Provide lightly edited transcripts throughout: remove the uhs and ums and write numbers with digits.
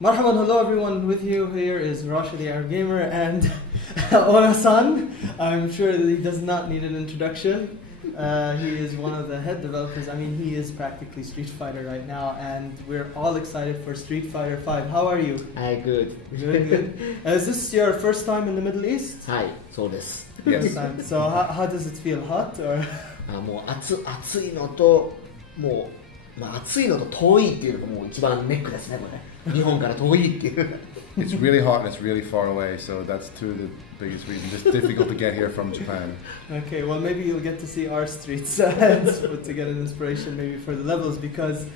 Marhaban, hello everyone. With you here is Rashid the Arab Gamer and Ona-san. I'm sure that he does not need an introduction. He is one of the head developers. I mean, he is practically Street Fighter right now, and we're all excited for Street Fighter 5. How are you? Hi, good. Good. Is this your first time in the Middle East? Hi, so です。Yes. So how does it feel? Hot or? もう暑いのともう、暑いのと遠いっていうのがもう一番ネックですねこれ。日本から遠いっていう。It's really hot and it's really far away, so that's two of the biggest reasons. It's difficult to get here from Japan. Okay, well maybe you'll get to see our streets to get an inspiration maybe for the levels, because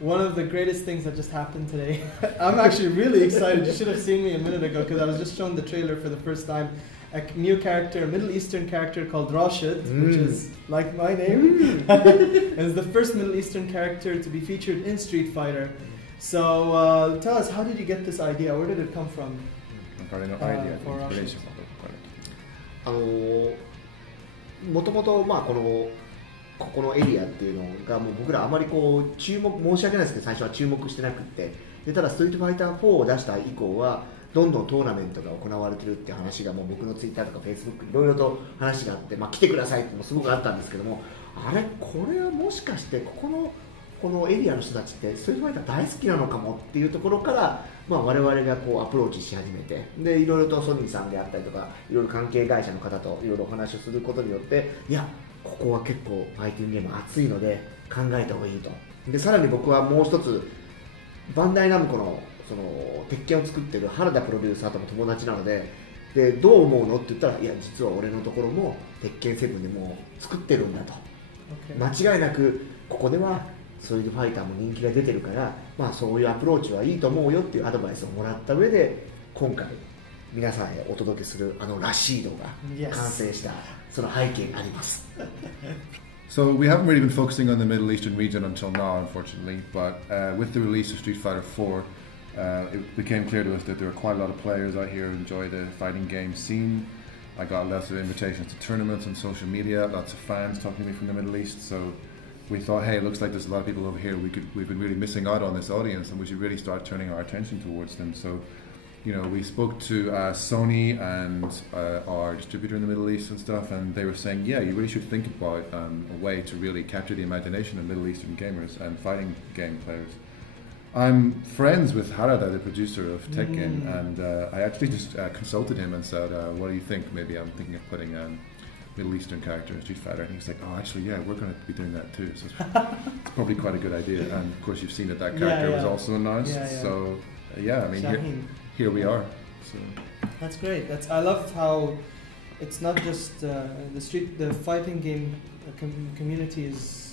one of the greatest things that just happened today, I'm actually really excited. You should have seen me a minute ago because I was just shown the trailer for the first time. A new character, a Middle Eastern character called Rashid, which is like my name. It's the first Middle Eastern character to be featured in Street Fighter. So tell us, how did you get this idea? Where did it come from? For Rashid. もともとここのエリアっていうのがもう僕らあまりこう申し訳ないですけど最初は注目してなくて、でただストリートファイター4を出した以降はどんどんトーナメントが行われてるって話がもう僕のツイッターとかフェイスブックいろいろと話があって、来てくださいってもすごくあったんですけども、あれこれはもしかしてこのエリアの人たちってストリートファイター大好きなのかもっていうところから、我々がこうアプローチし始めて、でいろいろとソニーさんであったりとかいろいろ関係会社の方といろいろお話をすることによって、いやここは結構ファイティングゲーム熱いので考えた方がいいと。でさらに僕はもう一つバンダイナムコのその鉄拳を作ってる原田プロデューサーとも友達なので、どう思うのって言ったら、いや実は俺のところも鉄拳7でもう作ってるんだと、間違いなくここではストリートファイターも人気が出てるから、そういうアプローチはいいと思うよっていうアドバイスをもらった上で、今回皆さんへお届けするラシードが完成したその背景があります。So we haven't really been focusing on the Middle Eastern region until now, unfortunately, but with the release of Street Fighter 4, it became clear to us that there are quite a lot of players out here who enjoy the fighting game scene. I got lots of invitations to tournaments on social media, lots of fans talking to me from the Middle East, so we thought, hey, it looks like there's a lot of people over here, we've been really missing out on this audience and we should really start turning our attention towards them. So, we spoke to Sony and our distributor in the Middle East and stuff, and they were saying, yeah, you really should think about a way to really capture the imagination of Middle Eastern gamers and fighting game players. I'm friends with Harada, the producer of Tekken, and I actually just consulted him and said, what do you think? Maybe I'm thinking of putting a Middle Eastern character in Street Fighter. And he was like, oh, actually, yeah, we're going to be doing that too. So it's probably quite a good idea. And of course, you've seen that character was also announced. So yeah, I mean, here we are. So. That's great. I love how it's not just the fighting game community is.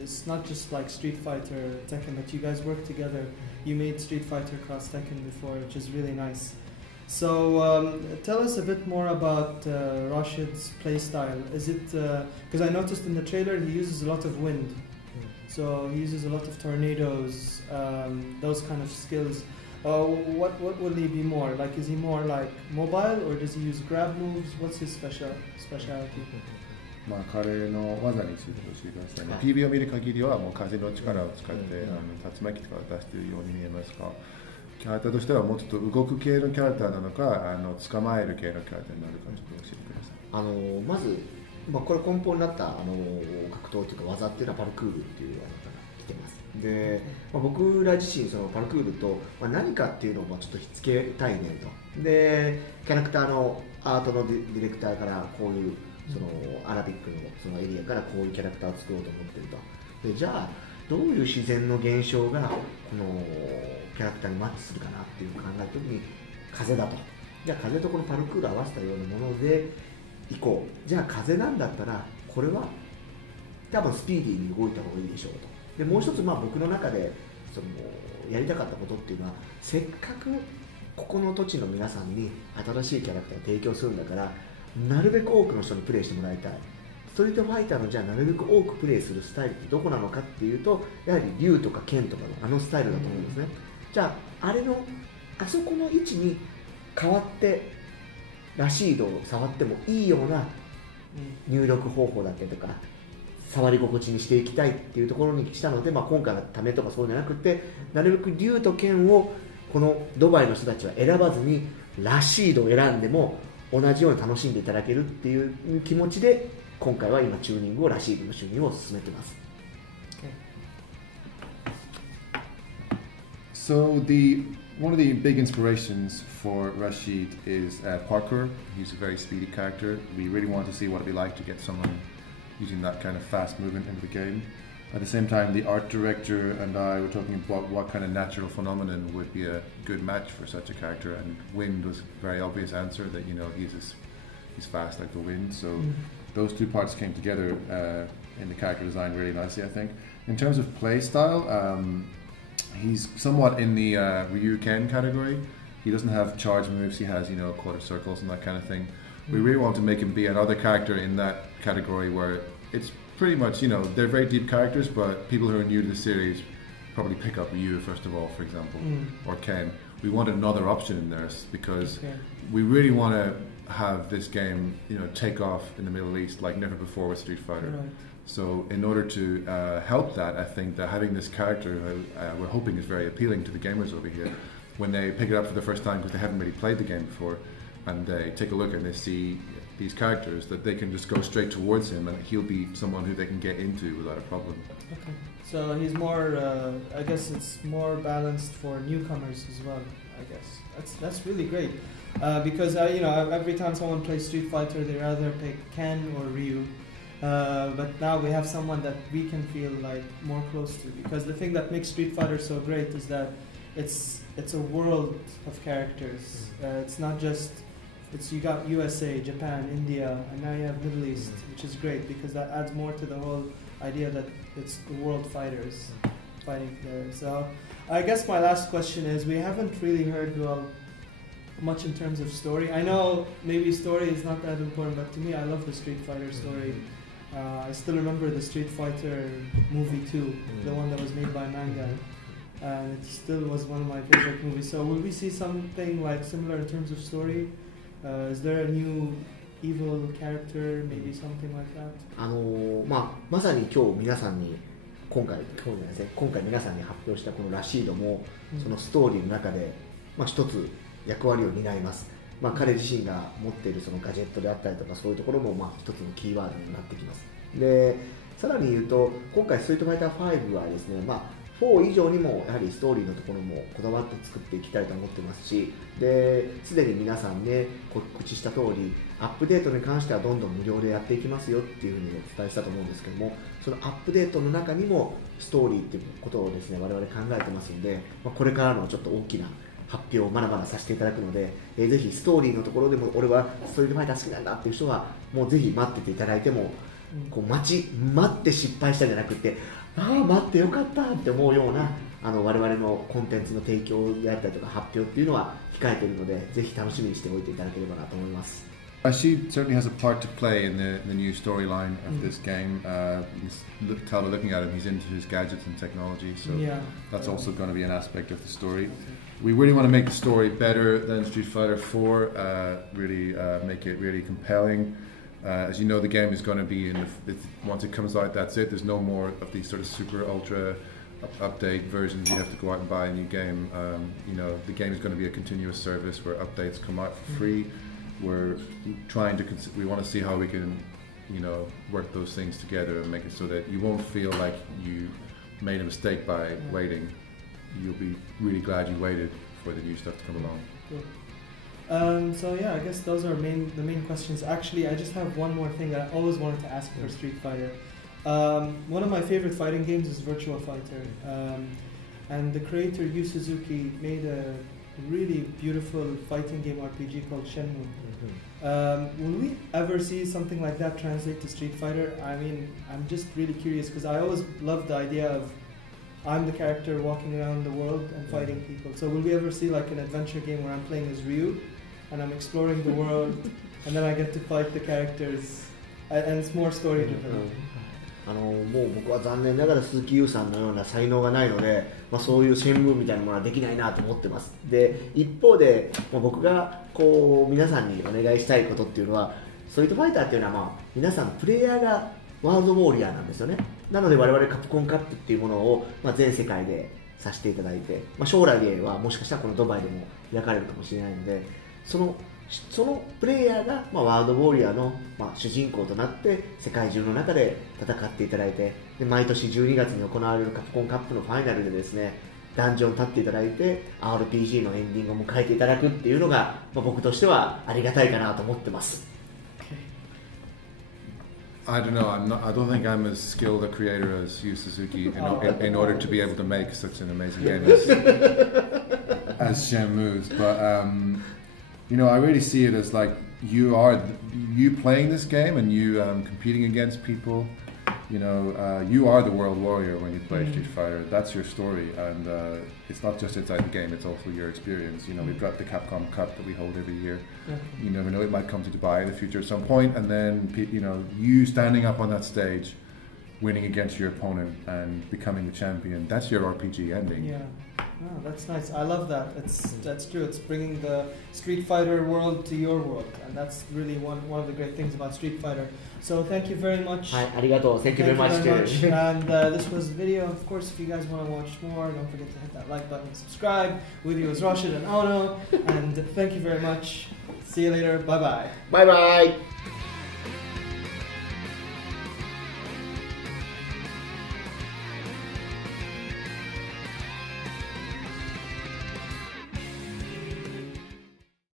It's not just like Street Fighter, Tekken, but you guys work together. You made Street Fighter cross Tekken before, which is really nice. So tell us a bit more about Rashid's playstyle. Is it because I noticed in the trailer he uses a lot of wind, so he uses a lot of tornadoes, those kind of skills. What will he be more like? Is he more like mobile, or does he use grab moves? What's his specialty? 彼の技について教えてくださいね。PV を見る限りはもう風の力を使って竜巻とかを出しているように見えますが、キャラクターとしてはもうちょっと動く系のキャラクターなのか、捕まえる系のキャラクターになるかちょっと教えてください。まず、これ根本になった格闘というか技っていうのはパルクールっていう技から来てます。で、僕ら自身そのパルクールと、何かっていうのをちょっとひっつけたいねと。で、キャラクターのアートのディレクターからこういうそのアラビックのそのエリアからこういうキャラクターを作ろうと思ってると。でじゃあどういう自然の現象がこのキャラクターにマッチするかなっていうのを考えた時に風だと。じゃあ風とこのパルクールを合わせたようなものでいこう。じゃあ風なんだったらこれは多分スピーディーに動いた方がいいでしょうと。でもう一つ僕の中でそのやりたかったことっていうのは、せっかくここの土地の皆さんに新しいキャラクターを提供するんだから、なるべく多くの人にプレイしてもらいたい。ストリートファイターのじゃあなるべく多くプレイするスタイルってどこなのかっていうと、やはり竜とか剣とかのスタイルだと思うんですね。じゃああそこの位置に変わってラシードを触ってもいいような入力方法だったりとか触り心地にしていきたいっていうところにしたので、今回のためとかそうじゃなくて、なるべく竜と剣をこのドバイの人たちは選ばずにラシードを選んでも同じように楽しんでいただけるっていう気持ちで今回は今チューニングをラシードのチューニングを進めてます。So one of the big inspirations for Rashid is parkour. He's a very speedy character. We really want to see what it'd be like to get someone using that kind of fast movement into the game. At the same time, the art director and I were talking about what kind of natural phenomenon would be a good match for such a character, and wind was a very obvious answer, that he's fast like the wind. So those two parts came together in the character design really nicely, I think. In terms of play style, he's somewhat in the Ryu Ken category. He doesn't have charge moves, he has quarter circles and that kind of thing. We really want to make him be another character in that category where it's pretty much, they're very deep characters, but people who are new to the series probably pick up Ryu first of all, for example, or Ken. We want another option in there because we really want to have this game, take off in the Middle East like never before with Street Fighter. Right. So in order to help that, I think that having this character, we're hoping is very appealing to the gamers over here, when they pick it up for the first time because they haven't really played the game before, and they take a look and they see these characters, that they can just go straight towards him and he'll be someone who they can get into without a problem. Okay, so he's more, I guess it's more balanced for newcomers as well, I guess. That's really great, because every time someone plays Street Fighter, they either pick Ken or Ryu, but now we have someone that we can feel like more close to, because the thing that makes Street Fighter so great is that it's a world of characters. It's not just, you got USA, Japan, India, and now you have Middle East, which is great because that adds more to the whole idea that it's the world fighters fighting there. So I guess my last question is, we haven't really heard much in terms of story. I know maybe story is not that important, but to me I love the Street Fighter story. I still remember the Street Fighter movie 2, the one that was made by manga. And it still was one of my favorite movies. So will we see something like similar in terms of story? Is there a new evil character, maybe something like that? まさに今日皆さんに今回皆さんに発表したこのラシードも、そのストーリーの中で、一つ役割を担います。彼自身が持っているそのガジェットであったりとか、そういうところも一つのキーワードになってきます。で、さらに言うと、今回ストリートファイター5はですね、4以上にもやはりストーリーのところもこだわって作っていきたいと思ってますし、すでに皆さんね、告知した通り、アップデートに関してはどんどん無料でやっていきますよっていうふうにお伝えしたと思うんですけども、そのアップデートの中にもストーリーっていうことをですね、我々考えてますんで、これからのちょっと大きな発表をまだまださせていただくので、ぜひストーリーのところでも俺はストリートファイター好きなんだっていう人はもうぜひ待ってていただいても、こう待って失敗したんじゃなくて、待ってよかったって思うような我々のコンテンツの提供であったりとか発表っていうのは控えているので、ぜひ楽しみにしておいていただければなと思います。Rashid certainly has a part to play in the new storyline of this game. Looking at him, he's into his gadgets and technology, so that's also going to be an aspect of the story. We really want to make the story better than Street Fighter 4, really make it really compelling. As you know, the game is going to be once it comes out, that's it. There's no more of these sort of super ultra update versions. You have to go out and buy a new game. The game is going to be a continuous service where updates come out for free. We're we want to see how we can, work those things together and make it so that you won't feel like you made a mistake by waiting. You'll be really glad you waited for the new stuff to come along. Cool. So I guess those are the main questions. Actually, I just have one more thing that I always wanted to ask for Street Fighter. One of my favorite fighting games is Virtua Fighter, and the creator Yu Suzuki made a really beautiful fighting game RPG called Shenmue. Will we ever see something like that translate to Street Fighter? I mean, I'm just really curious because I always loved the idea of I'm the character walking around the world and fighting people. So will we ever see like an adventure game where I'm playing as Ryu and I'm exploring the world and then I get to fight the characters and it's more story driven? もう僕は残念ながら鈴木優さんのような才能がないので、そういう新聞みたいなものはできないなと思ってます。で、一方で、僕が皆さんにお願いしたいことっていうのは、ストリートファイターっていうのは皆さんプレイヤーがワールドウォーリアーなんですよね。なので我々カプコンカップっていうものを全世界でさせていただいて、将来ではもしかしたらこのドバイでも開かれるかもしれないので、そのプレイヤーが、ワールドウォリアーの、主人公となって世界中の中で戦っていただいて、で毎年12月に行われるカプコンカップのファイナルでですね、ダンジョンに立っていただいて RPG のエンディングを迎えていただくっていうのが、僕としてはありがたいかなと思ってます。I don't know. I don't think I'm as skilled a creator as Yu Suzuki in order to be able to make such an amazing game as Shenmue's. But I really see it as like you playing this game and you competing against people. You are the world warrior when you play Street Fighter. That's your story, and it's not just inside the game; it's also your experience. We've got the Capcom Cup that we hold every year. You never know; it might come to Dubai in the future at some point, and then you standing up on that stage, winning against your opponent and becoming the champion. That's your RPG ending. Yeah. Oh, that's nice. I love that. That's true. It's bringing the Street Fighter world to your world, and that's really one of the great things about Street Fighter. So thank you very much. はい、ありがとう。Thank you very much. And this was the video. Of course, if you guys want to watch more, don't forget to hit that like button and subscribe. With you is Rashid and Ono, and thank you very much. See you later. Bye bye. Bye bye.